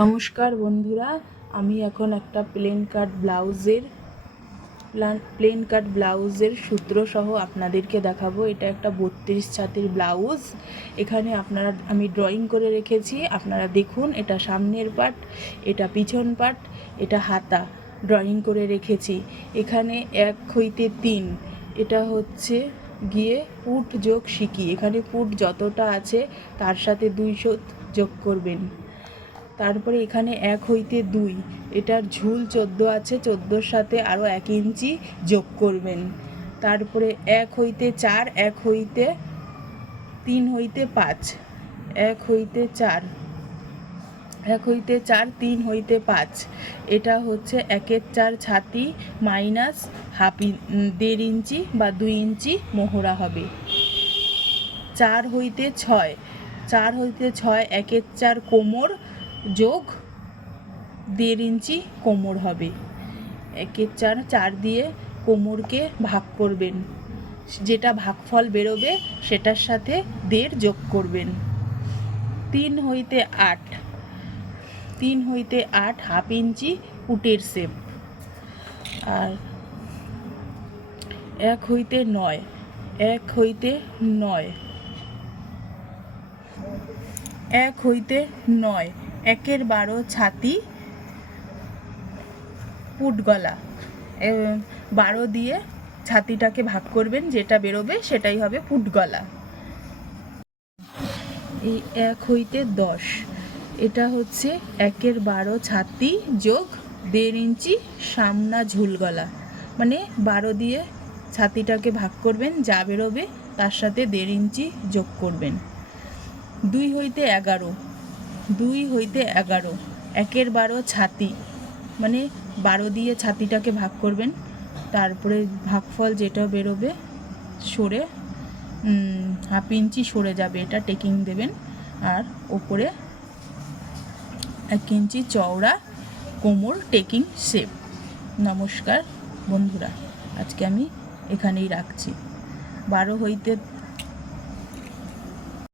নমস্কার বন্ধুরা, আমি এখন একটা প্লেন কাট ব্লাউজের, প্লেন কাট ব্লাউজের সূত্র সহ আপনাদেরকে দেখাবো। এটা একটা বত্রিশ ছাতির ব্লাউজ। এখানে আপনারা, আমি ড্রয়িং করে রেখেছি। আপনারা দেখুন, এটা সামনের পার্ট এটা পিছন পার্ট এটা হাতা ড্রয়িং করে রেখেছি। এখানে এক হইতে তিন। এটা হচ্ছে গিয়ে পুট যোগ শিখি এখানে পুট যতটা আছে, তার সাথে দুইশো যোগ করবেন। তারপরে এখানে এক হইতে দুই। এটার ঝুল চোদ্দ আছে, চোদ্দোর সাথে আরও এক ইঞ্চি যোগ করবেন। তারপরে এক হইতে চার, এক হইতে তিন হইতে পাঁচ। এক হইতে চার, এক হইতে চার, তিন হইতে পাঁচ। এটা হচ্ছে একের চার ছাতি মাইনাস হাফ দেড় ইঞ্চি বা দুই ইঞ্চি মোহরা হবে। চার হইতে ছয়, চার হইতে ছয়, একের চার কোমর যোগ দেড় ইঞ্চি কোমর হবে। একের চার চার দিয়ে কোমরকে ভাগ করবেন। যেটা ভাগফল বেরোবে, সেটার সাথে দেড় যোগ করবেন। তিন হইতে আট। তিন হইতে আট, হাফ ইঞ্চি উটের শেপ। আর এক হইতে নয়। এক হইতে নয়। এক হইতে নয়। একের বারো ছাতি পুটগলা বারো দিয়ে ছাতিটাকে ভাগ করবেন, যেটা বেরোবে সেটাই হবে পুটগলা এই এক হইতে দশ। এটা হচ্ছে একের বারো ছাতি যোগ দেড় ইঞ্চি সামনা ঝুলগলা মানে বারো দিয়ে ছাতিটাকে ভাগ করবেন, যা বেরোবে তার সাথে দেড় ইঞ্চি যোগ করবেন। দুই হইতে এগারো। দুই হইতে এগারো, একের বারো ছাতি। মানে বারো দিয়ে ছাতিটাকে ভাগ করবেন, তারপরে ভাগফল যেটা বেরোবে সরে হাফ ইঞ্চি সরে যাবে, এটা টেকিং দেবেন। আর ওপরে এক ইঞ্চি চওড়া কোমর টেকিং শেপ। নমস্কার বন্ধুরা, আজকে আমি এখানেই রাখছি। বারো হইতে